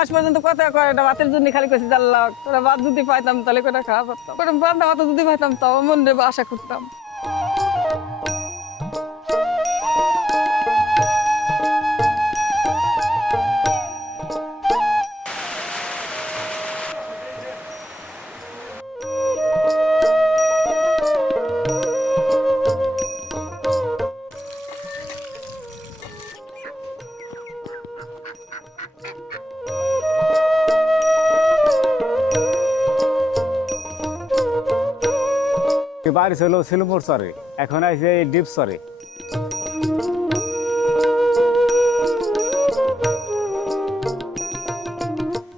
মাস পর্যন্ত কথা কয় এটা ভাতের জন্য খালি কইছি আল্লাহ তোরা ভাত যদি পাইতাম তাহলে কটা খাওয়া পারতাম কোনো বান্ধা ভাত যদি পাইতাম তাও মনে আশা করতাম। বাড়ি ছিল শিলুমপুর চরে, এখন আছে এই ডিপ চরে।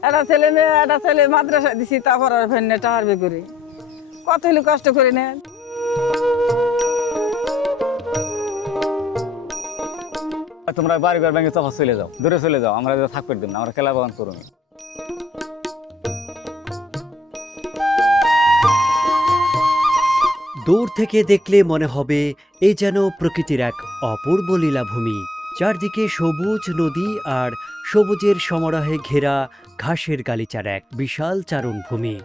একটা ছেলে মাদ্রাসা দিছি তারপর আর ফের টাহার বে করি কত হলে কষ্ট করে নেন। তোমরা বাড়ি ঘর ভেঙে তখন চলে যাও, দূরে চলে যাও, আমরা থাকতে দিন না, আমরা খেলা বাগান করুন। দূর থেকে দেখলে মনে হবে এই যেন প্রকৃতির এক অপূর্ব লীলাভূমি। চারদিকে সবুজ নদী আর সবুজের সমারোহে ঘেরা ঘাসের গালিচার এক বিশাল চারণভূমি।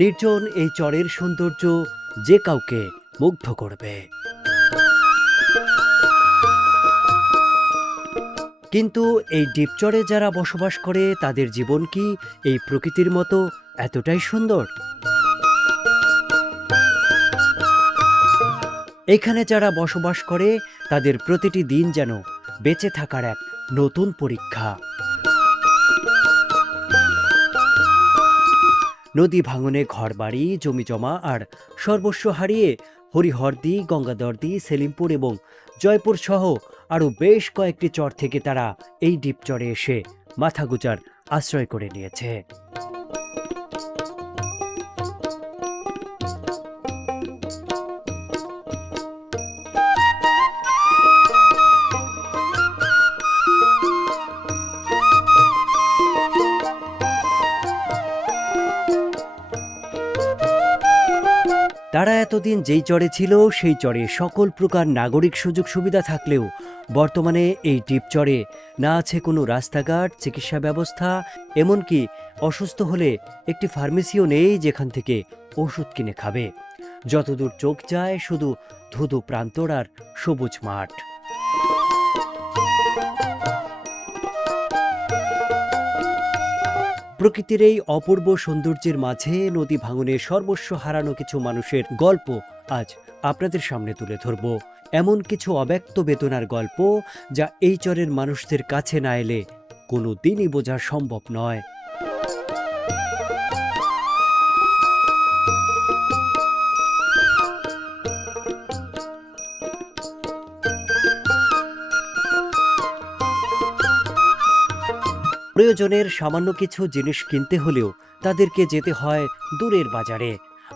নির্জন এই চরের সৌন্দর্য যে কাউকে মুগ্ধ করবে। কিন্তু এই দ্বীপচরে যারা বসবাস করে তাদের জীবন কি এই প্রকৃতির মতো এতটাই সুন্দর? এখানে যারা বসবাস করে তাদের প্রতিটি দিন যেন বেঁচে থাকার এক নতুন পরীক্ষা। নদী ভাঙনে ঘরবাড়ি, জমিজমা আর সর্বস্ব হারিয়ে হরিহরদি, গঙ্গাদরদি, সেলিমপুর এবং জয়পুর সহ আরও বেশ কয়েকটি চর থেকে তারা এই দ্বীপচরে এসে মাথাগুজার আশ্রয় করে নিয়েছে। তারা এতদিন যেই চরে ছিল সেই চরে সকল প্রকার নাগরিক সুযোগ সুবিধা থাকলেও বর্তমানে এই দ্বীপচরে না আছে কোনো রাস্তাঘাট, চিকিৎসা ব্যবস্থা, এমনকি অসুস্থ হলে একটি ফার্মেসিও নেই যেখান থেকে ওষুধ কিনে খাবে। যতদূর চোখ যায় শুধু ধুধু প্রান্তর আর সবুজ মাঠ। প্রকৃতির এই অপূর্ব সৌন্দর্যের মাঝে নদী ভাঙনে সর্বস্ব হারানো কিছু মানুষের গল্প আজ আপনাদের সামনে তুলে ধরব। এমন কিছু অব্যক্ত বেদনার গল্প যা এই চরের মানুষদের কাছে না এলে কোনো দিনই বোঝা সম্ভব নয়। প্রয়োজনের সামান্য কিছু জিনিস কিনতে হলেও তাদেরকে যেতে হয় দূরের বাজারে,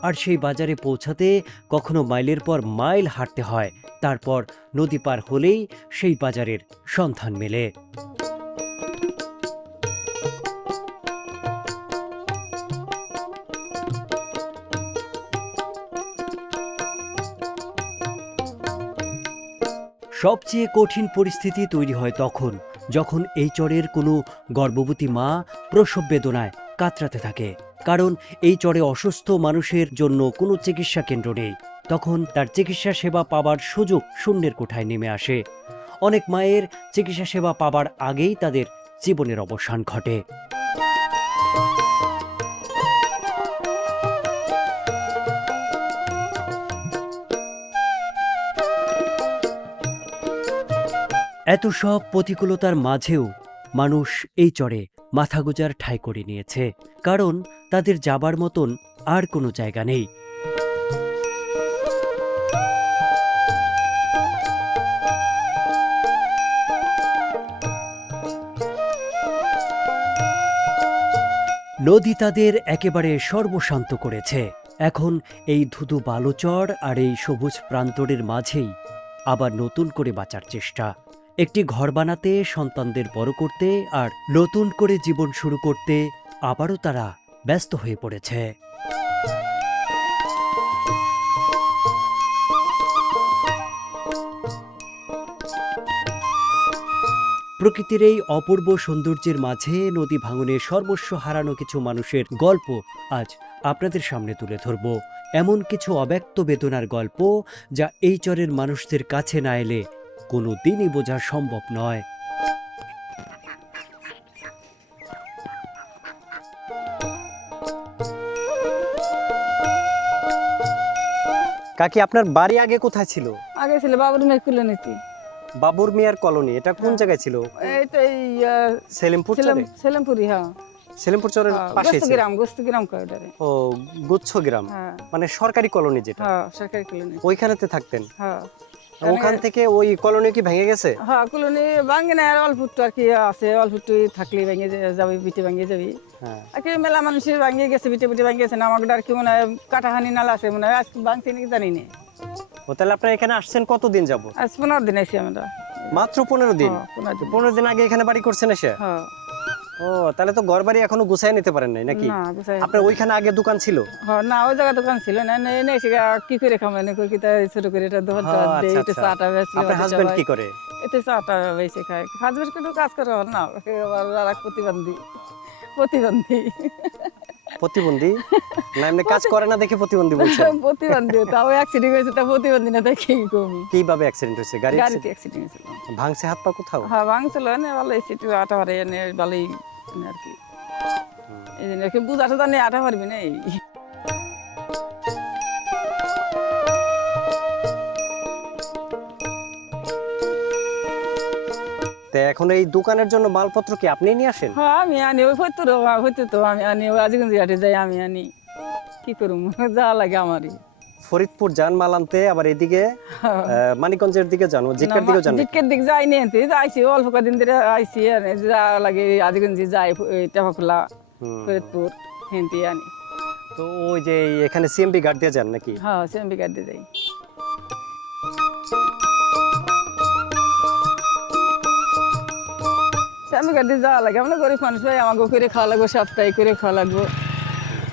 আর সেই বাজারে পৌঁছাতে কখনো মাইলের পর মাইল হাঁটতে হয়। তারপর নদী পার হলেই সেই বাজারের সন্ধান মেলে। সবচেয়ে কঠিন পরিস্থিতি তৈরি হয় তখন যখন এই চরের কোনো গর্ভবতী মা প্রসব বেদনায় কাতরাতে থাকে, কারণ এই চরে অসুস্থ মানুষের জন্য কোনো চিকিৎসা কেন্দ্র নেই। তখন তার চিকিৎসা সেবা পাবার সুযোগ শূন্যের কোঠায় নেমে আসে। অনেক মায়ের চিকিৎসা সেবা পাবার আগেই তাদের জীবনের অবসান ঘটে। এত সব প্রতিকূলতার মাঝেও মানুষ এই চরে মাথাগোজার ঠাঁই করে নিয়েছে, কারণ তাদের যাবার মতন আর কোনো জায়গা নেই। নদী তাদের একেবারে সর্বশান্ত করেছে। এখন এই ধুধু বালুচর আর এই সবুজ প্রান্তরের মাঝেই আবার নতুন করে বাঁচার চেষ্টা, একটি ঘর বানাতে, সন্তানদের বড় করতে আর নতুন করে জীবন শুরু করতে আবারও তারা ব্যস্ত হয়ে পড়েছে। প্রকৃতির এই অপূর্ব সৌন্দর্যের মাঝে নদী ভাঙনে সর্বস্ব হারানো কিছু মানুষের গল্প আজ আপনাদের সামনে তুলে ধরব। এমন কিছু অব্যক্ত বেদনার গল্প যা এই চরের মানুষদের কাছে না এলে কোনো দিনই বোঝা সম্ভব নয়। কাকি, আপনার বাড়ি আগে কোথায় ছিল? আগে ছিল বাবুর মেয়ে কুলে নিতি। বাবুর মিয়ার কলোনি, এটা কোন হ্যাঁ। জায়গায় ছিল? এই তো এই সেলিমপুর চরে? সেলেমপুরি, হ্যাঁ। সেলিমপুর চরের পাশে ছিল? গোস্ত গ্রাম কয় ওটারে। ও, গুচ্ছ গ্রাম, হ্যাঁ মানে সরকারি কলোনি যেটা। হ্যাঁ, সরকারি কুলে নিতি। ওইখানেতে থাকতেন? হ্যাঁ। ওখান থেকে ওই কলোনি কি ভেঙে গেছে? হ্যাঁ, কুলনি ভাঙে না, আর অল্প একটু আর কি আছে, অল্প একটু থাকলে ভেঙে যাবি, বিটে ভেঙে যাবি। হ্যাঁ। আর কি মেলা মানুষের ভেঙে গেছে, বিটে বিটে ভেঙে গেছে না। আমাকে আর কি মনে হয় কাটাহানি নালা আছে মনে হয়, আজকে ভাঙছি নাকি জানি না। ও, তাহলে আপনারা এখানে আসছেন কতদিন যাব? আজ 15 দিন আছি আমরা। মাত্র 15 দিন? হ্যাঁ, 15 দিন। 15 দিন আগে এখানে বাড়ি করছেন এসে? হ্যাঁ। ও, তাহলে তো ঘর বাড়ি এখনো গুছাই নিতে পারেন নাই নাকি? না, গুছাই- আপনার ওইখানে আগে দোকান ছিল? হ্যাঁ, না ওই জায়গা দোকান ছিল না, এসে কি করে খামাই করি, কি ছোট করে এটা দোকানটা হ্যাঁ, দেই, আচ্ছা, এটা আচ্ছা। চাটা বেচলে আপনার হাজবেন্ড কি করে? এতে চাটা বেচে খায়। হাজবেন্ড কিন্তু কাজ করে না, আবার আর এক প্রতিবন্ধী। প্রতিবন্ধী? না, এমনি কাজ করে না দেখে প্রতিবন্ধী বলছেন? প্রতিবন্ধী, তাও অ্যাক্সিডেন্ট হয়েছে, তা প্রতিবন্ধী না দেখি কমি। কিভাবে অ্যাক্সিডেন্ট হয়েছে? গাড়ি গাড়িতে অ্যাক্সিডেন্ট হয়েছিল। ভাঙছে হাত পা কোথাও? হ্যাঁ, ভাঙছিল এনে ভালোই সিটি আটা পারে এনে ভালোই এনে আর কি। এই জন্য কি বুঝাটা জানি আটা পারবি না এই। তো এখন এই দোকানের জন্য মালপত্র কি আপনি নিয়ে আসেন? হ্যাঁ, আমি আনি, ওই হইতো তো আমি আনি, ওই আজিগঞ্জ হাটে যাই আমি আনি। কি করুম, যা লাগে আমারই। ফরিদপুর যান মাল আনতে, আবার এদিকে মানিকগঞ্জের দিকে যান, জিটকার দিকেও যান? জিটকের দিক যাই নিয়ে আইসি, অল্প কদিন ধরে আইসি, যা লাগে আজিগঞ্জি যাই, টেপাখোলা, ফরিদপুর হেনতে আনি। তো ওই যে এখানে সিএমবি গার্ড দিয়ে যান নাকি? হ্যাঁ, সেমবি কাটতে যাই। সেমবি কাটতে যাওয়া লাগে, আমরা গরিব মানুষ ভাই, আমাকে করে খাওয়া লাগবো, সপ্তাহে করে খাওয়া লাগবো,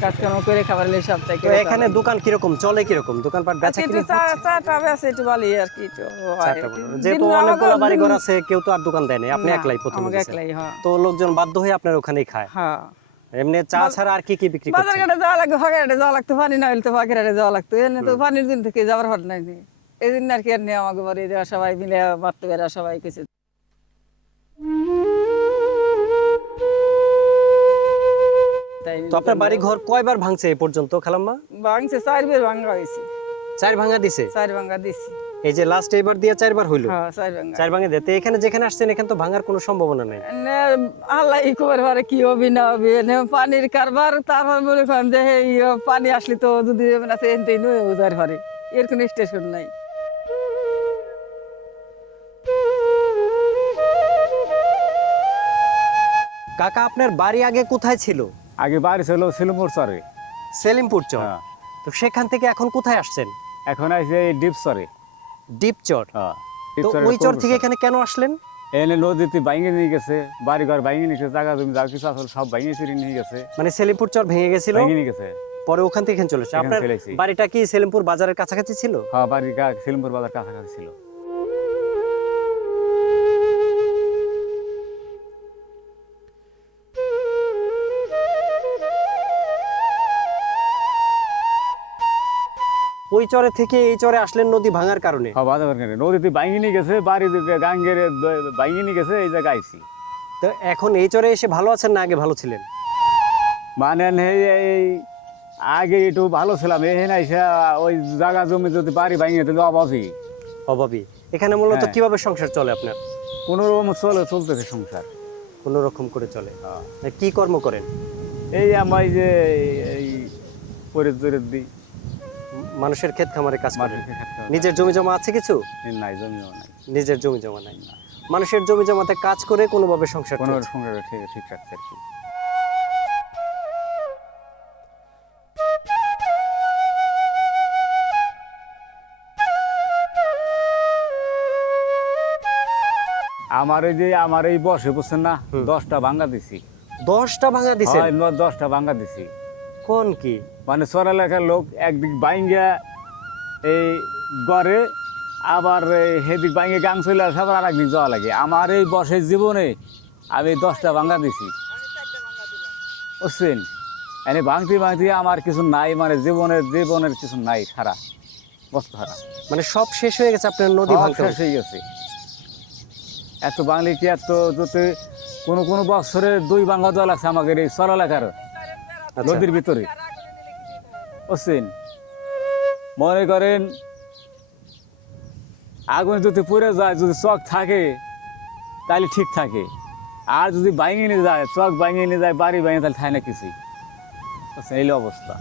কাজকর্ম করে খাবার নিয়ে সপ্তাহে তো করে। এখানে দোকান কিরকম চলে, কিরকম দোকানপাট বেচা কিনে হচ্ছে? চাটা বেছে একটু ভালোই আর কি। যেহেতু অনেকগুলো বাড়ি ঘর আছে, কেউ তো আর দোকান দেয় না, আপনি একলাই প্রথম আমাকে দিয়েছেন। একলাই। হ্যাঁ, তো লোকজন বাধ্য হয়ে আপনার ওখানেই খায়? হ্যাঁ। এমনি চা ছাড়া আর কি কি বিক্রি বাজার করছেন? ঘাটে যাওয়া লাগতো, ফাঁকে যাওয়া লাগতো, পানি না হইলে তো ফাঁকে যাওয়া লাগতো, এনে তো পানির দিন থেকে যাওয়ার হট নাই। এই দিন আর কি আর নিয়ে আমাকে বাড়ি দেওয়া সবাই মিলে মারতে বেড়া সবাই কিছু। তাই তো আপনার বাড়ি ঘর কয়বার ভাঙছে এই পর্যন্ত খালাম্মা? ভাঙছে, 4 বার ভাঙা হয়েছে। 4 ভাঙা দিছে? 4 ভাঙা দিছি। এই যে লাস্ট এইবার দিয়ে 4 বার হইলো? হ্যাঁ, 4 ভাঙা। 4 ভাঙে দিতে এখানে যেখানে আসছেন এখানে তো ভাঙার কোনো সম্ভাবনা নাই? আল্লাহ ই খবর পারে কি হবি না হবি, পানির কারবার। তারপর মনে করেন যে পানি আসলে তো যদি এনতেই নয় উজার পারে, এর কোনো স্টেশন নাই। কাকা, আপনার বাড়ি আগে কোথায় ছিল? আগে বাড়ি ছিল সিলমপুর চরে। সেলিমপুর চর? হ্যাঁ। তো সেখান থেকে এখন কোথায় আসছেন? এখন আইছে এই ডিপ চরে। ডিপ চর? হ্যাঁ, তো ডিপ চরে ওই চর থেকে এখানে কেন আসলেন? এনে নদীতে ভাঙে নিয়ে গেছে, বাড়ি ঘর ভাঙে নিয়ে গেছে, জায়গা জমি যা কিছু আসলে সব ভাঙে চুরি নিয়ে গেছে, মানে সেলিমপুর চর ভেঙে গেছিল, ভাঙে নিয়ে গেছে। পরে ওখান থেকে এখানে চলে এসেছে। এখানে আপনার চলে এসেছি। বাড়িটা কি সেলিমপুর বাজারের কাছাকাছি ছিল? হ্যাঁ, বাড়ি সিলমপুর বাজার কাছাকাছি ছিল। ওই চরে থেকে এই চরে আসলেন নদী ভাঙার কারণে? হ্যাঁ, বাজার নদীতে ভাঙে নিয়ে গেছে, বাড়ি গাঙ্গের ভাঙে নিয়ে গেছে, এই জায়গায় আইছি। তো এখন এই চরে এসে ভালো আছেন না আগে ভালো ছিলেন? মানে এই আগে একটু ভালো ছিলাম, এখানে আইসা ওই জায়গা জমি যদি বাড়ি ভাঙে দিলে অভাবই। অভাবী। এখানে মূলত হ্যাঁ। কিভাবে সংসার চলে আপনার? কোনো রকম চলতেছে সংসার। কোনো রকম করে চলে? হ্যাঁ। কি কর্ম করেন? এই আমার যে এই পরের দিই, মানুষের ক্ষেত খামারে কাজ করেন? মাঠে খাটতে হয়। নিজের জমি জমা আছে কিছু? নাই, জমিও নাই। নিজের জমি জমা নাই। মানুষের জমি জমাতে কাজ করে কোনোভাবে সংসার কোনো চলছে? সংসার ঠিক রাখছে আর কি। আমার এই বসে বুঝছেন না, 10টা ভাঙ্গা দিছি। 10টা ভাঙা দিছেন? হয়, 10টা ভাঙ্গা দিছি। কোন কি? মানে চড়ালেখার লোক একদিক বাইঙ্গা এই গড়ে, আবার সেদিক ভাঙে গাং চলে আসে আবার আর একদিক যাওয়া লাগে। আমার এই বর্ষের জীবনে আমি 10টা ভাঙা দিছি, বুঝছেন? এনে ভাঙতে ভাঙতে আমার কিছু নাই, মানে জীবনের কিছু নাই, সারা বস্তু হারা, মানে সব শেষ হয়ে গেছে আপনার নদী সব ভাঙতে শেষ হয়ে গেছে। এত বাঙালি কি এত যদি কোনো বছরে 2 ভাঙা দেওয়া লাগছে আমাকে এই চলালেখার আচ্ছা। নদীর ভিতরে, বুঝছেন? মনে করেন আগুন যদি পুড়ে যায়, যদি চক থাকে তাহলে ঠিক থাকে, আর যদি ভাঙে নিয়ে যায়, চক ভাঙে নিয়ে যায়, বাড়ি ভাঙে, তাহলে থাকে না কিছুই, বুঝছেন? এই অবস্থা।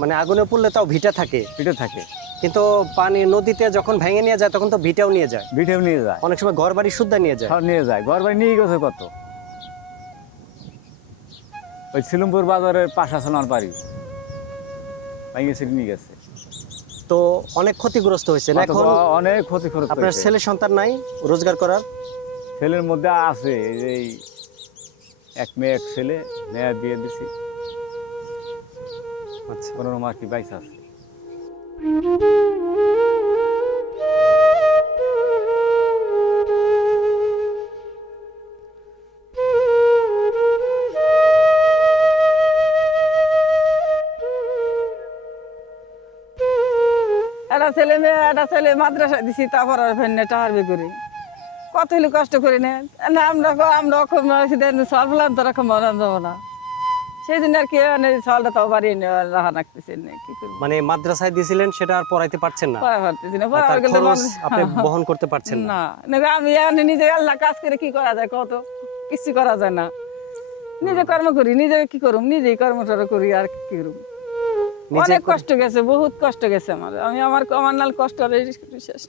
মানে আগুনে পড়লে তাও ভিটা থাকে, পিঠে থাকে, কিন্তু পানি নদীতে যখন ভেঙে নিয়ে যায় তখন তো ভিটাও নিয়ে যায়, পিঠেও নিয়ে যায়, অনেক সময় ঘর বাড়ি শুদ্ধা নিয়ে যায়। সব নিয়ে যায়। ঘর বাড়ি নিয়ে গেছে কত, ওই সিলমপুর বাজারের পাশা সালমান বাড়ি ভেঙে ছিঁড়ে নিয়ে গেছে। তো অনেক ক্ষতিগ্রস্ত হয়েছে কত এখন। অনেক ক্ষতি খরচ আপনার হয়েছে। ছেলে সন্তান নাই রোজগার করার? ছেলের মধ্যে আছে এই এক মেয়ে এক ছেলে, মেয়ে বিয়ে দিছি, আচ্ছা। 15 মাস কি বাইশ আছে। একটা ছেলে মাদ্রাসা দিছি, তারপর আর ফের টাহার বি করি কত হলে কষ্ট করি না। না আমরা সল ফেলাম তো রকম যাবো না, সেই জন্য আর কি মানে সলটা তাও বাড়িয়ে রাখা রাখতেছি না, কি করবো। মানে মাদ্রাসায় দিয়েছিলেন সেটা আর পড়াইতে পারছেন না, পড়া পারতেছি না, আর পড়া তার গেলে খরচ আপনি বহন করতে পারছেন না। না আমি এখন নিজে আল্লাহ কাজ করে কি করা যায় কত, কিছু করা যায় না। নিজে কর্ম করি, নিজে কি করুম, নিজেই কর্মটা করি, আর কি করুম। নিজে অনেক করে- কষ্ট গেছে, বহুত কষ্ট গেছে আমার নাল কষ্ট শেষ।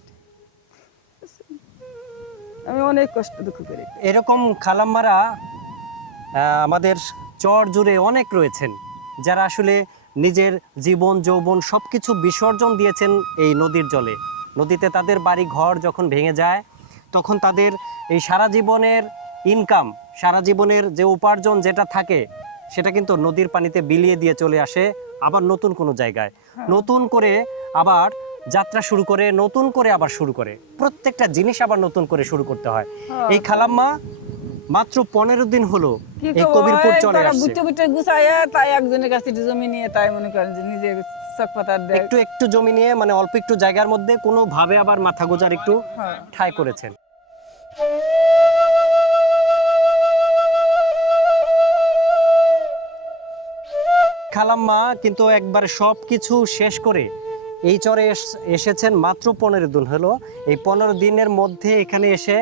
আমি অনেক কষ্ট দুঃখ করি। এরকম খালাম্মারা আমাদের চর জুড়ে অনেক রয়েছেন, যারা আসলে নিজের জীবন যৌবন সব কিছু বিসর্জন দিয়েছেন এই নদীর জলে। নদীতে তাদের বাড়ি ঘর যখন ভেঙে যায়, তখন তাদের এই সারা জীবনের ইনকাম, সারা জীবনের যে উপার্জন যেটা থাকে, সেটা কিন্তু নদীর পানিতে বিলিয়ে দিয়ে চলে আসে আবার নতুন কোনো জায়গায়, নতুন করে আবার যাত্রা শুরু করে, নতুন করে আবার শুরু করে, প্রত্যেকটা জিনিস আবার নতুন করে শুরু করতে হয়। এই খালাম্মা মাত্র 15 দিন হলো কি এই করবো, কবিরপুর চলে তারা আসছে। বুটে বুটে গুছাইয়া তাই একজনের কাছে একটু জমি নিয়ে তাই মনে করেন যে নিজে চক পাতার দেয়। একটু একটু জমি নিয়ে, মানে অল্প একটু জায়গার মধ্যে কোনো ভাবে আবার মাথা গোজার একটু হ্যাঁ। ঠাঁই করেছেন। খালাম্মা কিন্তু একবারে সব কিছু শেষ করে এই চরে এসেছেন মাত্র 15 দিন হলো। এই 15 দিনের মধ্যে এখানে এসে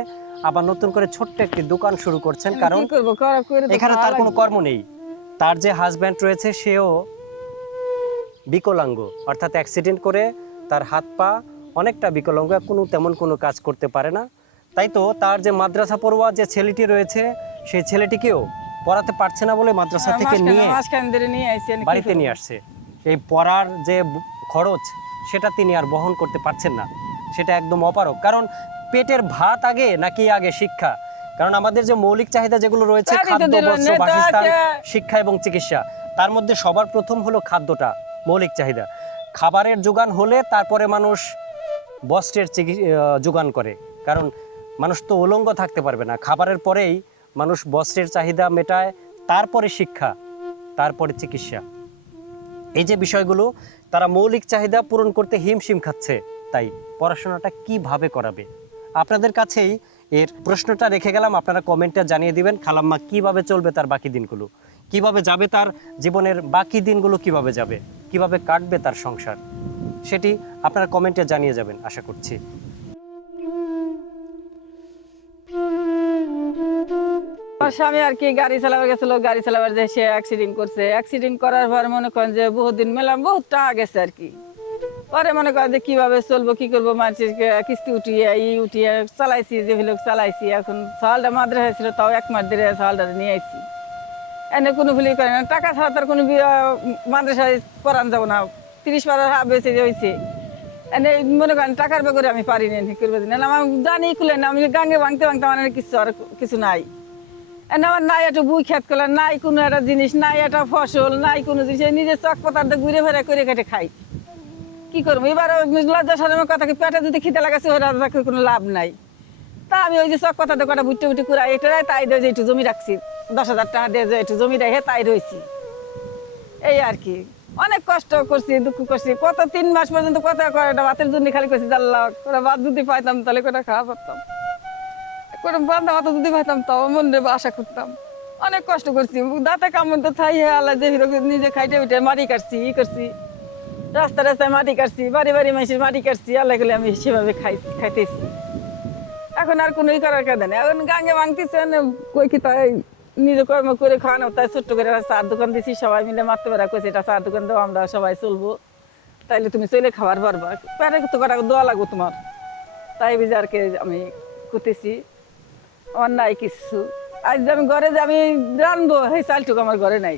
আবার নতুন করে ছোট্ট একটি দোকান শুরু করছেন, কারণ কি করবো, করে তো এখানে খাওয়া তার কোনো লাগবে। কর্ম নেই। তার যে হাজব্যান্ড রয়েছে সেও বিকলাঙ্গ, অর্থাৎ অ্যাক্সিডেন্ট করে তার হাত পা অনেকটা বিকলাঙ্গ, তেমন কোনো কাজ করতে পারে না। তাই তো তার যে মাদ্রাসা পড়ুয়া যে ছেলেটি রয়েছে, সেই ছেলেটিকেও পড়াতে পারছে না বলে মাদ্রাসা থেকে নিয়ে মাঝখান ধরে নিয়ে আইছি, আমি কি বাড়িতে করবো? নিয়ে আসছে। এই পড়ার যে খরচ, সেটা তিনি আর বহন করতে পারছেন না, সেটা একদম অপারক। কারণ পেটের ভাত আগে নাকি আগে শিক্ষা? কারণ আমাদের যে মৌলিক চাহিদা যেগুলো রয়েছে, তারই তো খাদ্য, দিল, বস্ত্র, নেতা বাসস্থান, আছে। শিক্ষা এবং চিকিৎসা, তার মধ্যে সবার প্রথম হলো খাদ্যটা, মৌলিক চাহিদা। খাবারের যোগান হলে তারপরে মানুষ বস্ত্রের যোগান করে, কারণ মানুষ তো উলঙ্গ থাকতে পারবে না। খাবারের পরেই মানুষ বস্ত্রের চাহিদা মেটায়, তারপরে শিক্ষা, তারপরে চিকিৎসা। এই যে বিষয়গুলো, তারা মৌলিক চাহিদা পূরণ করতে হিমশিম খাচ্ছে। তাই পড়াশোনাটা কিভাবে করাবে? আপনাদের কাছেই এর প্রশ্নটা রেখে গেলাম, আপনারা কমেন্টে জানিয়ে দিবেন খালাম্মা কিভাবে চলবে তার বাকি দিনগুলো, কিভাবে যাবে তার জীবনের বাকি দিনগুলো, কিভাবে যাবে, কিভাবে কাটবে তার সংসার, সেটি আপনারা কমেন্টে জানিয়ে যাবেন আশা করছি। আমার স্বামী আর কি গাড়ি চালাবার গেছিল, গাড়ি চালাবার যে সে অ্যাক্সিডেন্ট করছে। অ্যাক্সিডেন্ট করার পর মনে করেন যে বহুত দিন মেলাম, বহুত টাকা গেছে আর কি। পরে মনে করেন যে কিভাবে চলবো, কি করবো, মানুষের কিস্তি উঠিয়ে উঠিয়ে চালাইছি, যে লোক চালাইছি। এখন চালটা মাদ্রাসা ছিল, তাও 1 মাস ধরে চালটা নিয়ে আইছি। এনে কোনো ভুলি করে না, টাকা ছাড়া তার কোনো মাদ্রাসায় পড়ান যাবো না। 30 পাড়ার হাফ বেঁচে হয়েছে। এনে মনে করেন টাকার বেগরে আমি পারি না ঠিক করবো দিন, আমার জানি খুলে না, আমি গাঙ্গে ভাঙতে ভাঙতে আমার কিছু আর কিছু নাই। এনে আমার নাই একটা বুই খেত করলাম, নাই কোনো একটা জিনিস, নাই একটা ফসল, নাই কোনো জিনিস। নিজে চক পাতার ঘুরে ফেরা করে কেটে খাই, কি করবো এবার লজ্জা শরমের কথা কি পেটে যদি খিদে লাগাছে ওই রাজা কোনো লাভ নাই। তা আমি ওই যে চক কথাতে কটা বুটে বুটে কুড়া এটাই তাই দিয়ে যে একটু জমি রাখছি 10,000 টাকা দিয়ে যে একটু জমি রেখে তাই রয়েছি, এই আর কি। অনেক কষ্ট করছি, দুঃখ করছি, কত 3 মাস পর্যন্ত কত কয়টা ভাতের জন্য খালি করছি জাল্লা করে ভাত যদি পাইতাম তাহলে কটা খাওয়া পারতাম, করে বান্ধা ভাত যদি পাইতাম তাও মনে আশা করতাম। অনেক কষ্ট করছি, দাঁতে কামড় তো থাই হে আল্লাহ যে হিরো নিজে খাইটে উঠে মাটি কাটছি ই করছি, রাস্তা রাস্তায় মাটি কাটছি, বাড়ি বাড়ি মানুষের মাটি কাটছি, আল্লাহ গেলে আমি সেভাবে খাইতেছি। এখন আর কোনো ই করার কাজে নেই, এখন গাঙ্গে ভাঙতেছেন কই কি তাই নিজে কর্ম করে খাওয়ানো, তাই ছোট্ট করে চার দোকান দিছি, সবাই মিলে মারতে বেড়া কইছে এটা চার দোকান দাও আমরা সবাই চলবো, তাইলে তুমি চলে খাবার পারবা, পেটে তো কটা দোয়া লাগবো তোমার, তাই বুঝে আর কি আমি করতেছি। আমার নাই কিছু, আজ যে আমি ঘরে যে আমি রানবো সেই চালটুকু আমার ঘরে নাই।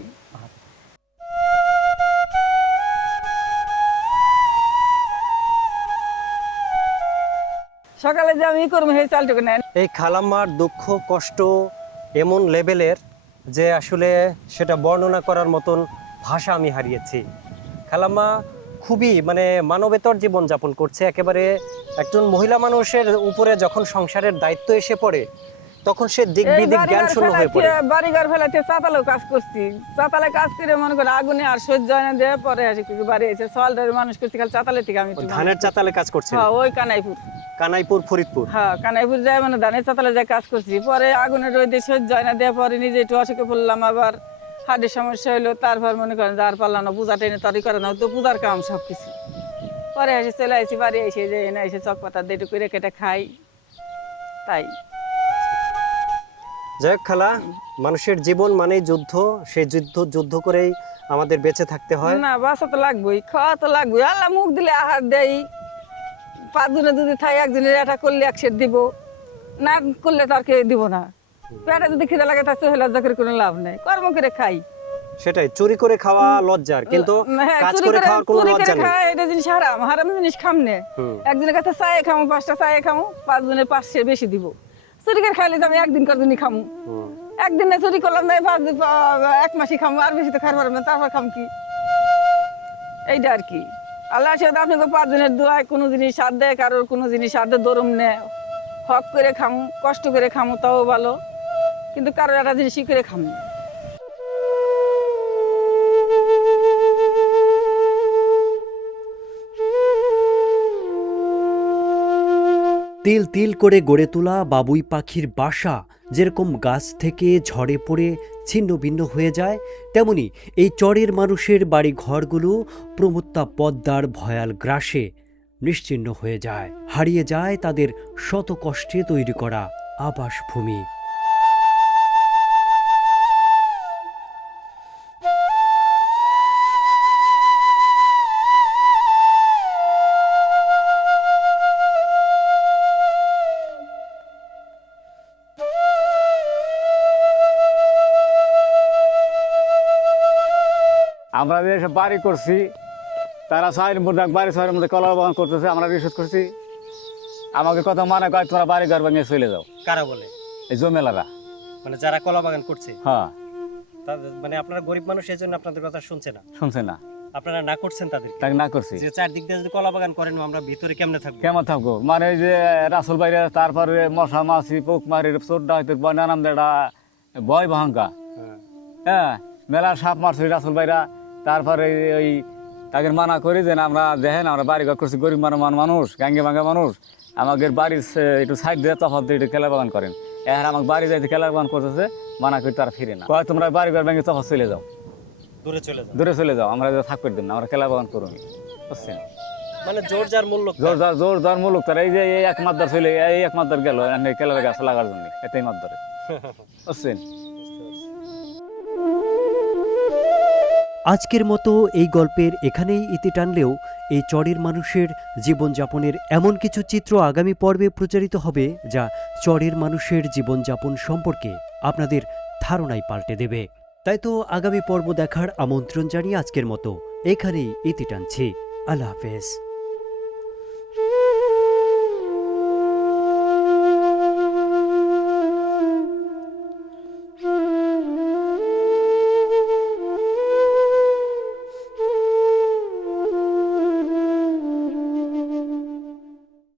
সকালে যে আমি ই করবো সেই চালটুকু নেন। এই খালাম্মার দুঃখ কষ্ট এমন লেভেলের যে আসলে সেটা বর্ণনা করার মতন ভাষা আমি হারিয়েছি। খালাম্মা খুবই মানে মানবেতর জীবনযাপন করছে, একেবারে একজন মহিলা মানুষের উপরে যখন সংসারের দায়িত্ব এসে পড়ে তখন সে দিক বিদিক জ্ঞান শূন্য হয়ে পড়ে। বাড়িঘর ফেলাতে চাতালেও কাজ করছি, চাতালে কাজ করে মনে করে আগুনে আর সহ্য হয় না দিয়ে পরে আসি বাড়ি এসে সওয়ালদার মানুষ করছি খালি চাতালে থেকে আমি ধানের চাতালে কাজ করছে। হ্যাঁ ওই কানাইপুর কানাইপুর ফরিদপুর। হ্যাঁ কানাইপুর যায় মানে ধানের চাতালে যায় কাজ করছি, পরে আগুনের রোদে সহ্য হয় না দিয়ে পরে নিজে একটু অসুখে পড়লাম, আবার হার্টের সমস্যা হইলো, তারপর মনে করেন যে আর পারলাম না, পূজা টেনে তরি করে না তো পূজার কাম সব কিছু, পরে এসে চলে আসি বাড়ি এসে যে এনে এসে চক পাতা দিয়ে একটু করে কেটে খাই তাই। যাই হোক খালা, মানুষের জীবন মানেই যুদ্ধ, সেই যুদ্ধ করেই আমাদের বেঁচে থাকতে হয়। না বাসা তো লাগবেই, খাওয়া তো লাগবেই, আল্লাহ মুখ দিলে আহার দেয়, 5 জনে যদি থাই একজনের এটা করলে 1 সের দিব, না করলে তো আর কেউ দিব না, পেটে যদি খিদে লাগে তার চোখে লজ্জা করে কোনো লাভ নেই, কর্ম করে খাই। সেটাই, চুরি করে খাওয়া লজ্জার, কিন্তু হ্যাঁ, কাজ চুরি করে খাওয়ার কোনো চুরি করে লজ্জা নেই। খাওয়া এটা জিনিস হারাম, হারাম জিনিস খামনে। একজনের কাছে চায়ে খামো, 5টা চায়ে খামো, 5 জনের 5 সের বেশি দিব, চুরি করে খাইলে তো আমি একদিন কর জন্য খামো, একদিনে চুরি করলাম না 1 মাসই খামো, আর বেশি তো খাওয়ার পারবো না, তারপর খাম কি, এইটা আর কি। আল্লাহ সাথে আপনাকে 5 জনের দোয়ায় কোনো জিনিস সাথ দেয়, কারোর কোনো জিনিস সাথ দরম নেয়, হক করে খামো, কষ্ট করে খামো তাও ভালো, কিন্তু কারোর একটা জিনিসই করে খামো। তিল তিল করে গড়ে তোলা বাবুই পাখির বাসা যেরকম গাছ থেকে ঝড়ে পড়ে ছিন্ন ভিন্ন হয়ে যায়, তেমনি এই চরের মানুষের বাড়ি ঘরগুলো প্রমত্তা পদ্মার ভয়াল গ্রাসে নিশ্চিহ্ন হয়ে যায়, হারিয়ে যায় তাদের শত কষ্টে তৈরি করা আবাসভূমি। আমরা যে সব বাড়ি করছি তারা শহরের মধ্যে বাড়ি শহরের মধ্যে কলা বাগান করতেছে, আমরা রিসোর্স করছি, আমাকে কথা মানে কয় তোমরা বাড়ি ঘর ভাঙিয়ে চলে যাও। কারা বলে? এই জমেলারা, মানে যারা কলা বাগান করছে। হ্যাঁ, মানে আপনারা গরিব মানুষ, এই জন্য আপনাদের কথা শুনছে না, শুনছে না, আপনারা না করছেন তাদের, তাকে না করছি। যে চারদিক দিয়ে যদি কলা বাগান করেন আমরা ভিতরে কেমনে থাকবো? কেমন থাকবো মানে এই যে রাসুল বাইরে, তারপরে মশা মাছি পোক মারি চোদ্দা হইতে নানান দেড়া ভয় ভাঙ্গা, হ্যাঁ মেলা সাপ মারছি রাসুল বাইরা, তারপরে ওই তাকে মানা করি যে আমরা দেখেন আমরা বাড়ি ঘর করছি, গরিব মানুষ গাঙ্গে ভাঙ্গা মানুষ, আমাদের বাড়ির একটু সাইড দিয়ে তফাৎ দিয়ে একটু কেলা বাগান করেন, এখন আমাকে বাড়ি যাইতে কেলা বাগান করতেছে, মানা করি তারা ফিরে না, তোমরা বাড়ি ঘর ভেঙে তফাৎ চলে যাও, দূরে চলে যাও, আমরা থাকবে দিন না, আমরা কেলা বাগান করুন, বুঝছেন? মানে জোর যার মূল্য, জোর যার মূলক তারা এই যে এই 1 মাদ্দার চলে, এই 1 মাদ্দার গেল কেলার গাছ লাগার জন্য, এটাই মাদ্দারে, বুঝছেন? আজকের মতো এই গল্পের এখানেই ইতি টানলেও এই চরের মানুষের জীবনযাপনের এমন কিছু চিত্র আগামী পর্বে প্রচারিত হবে যা চরের মানুষের জীবনযাপন সম্পর্কে আপনাদের ধারণাই পাল্টে দেবে। তাই তো আগামী পর্ব দেখার আমন্ত্রণ জানিয়ে আজকের মতো এখানেই ইতি টানছি। আল্লাহ হাফেজ।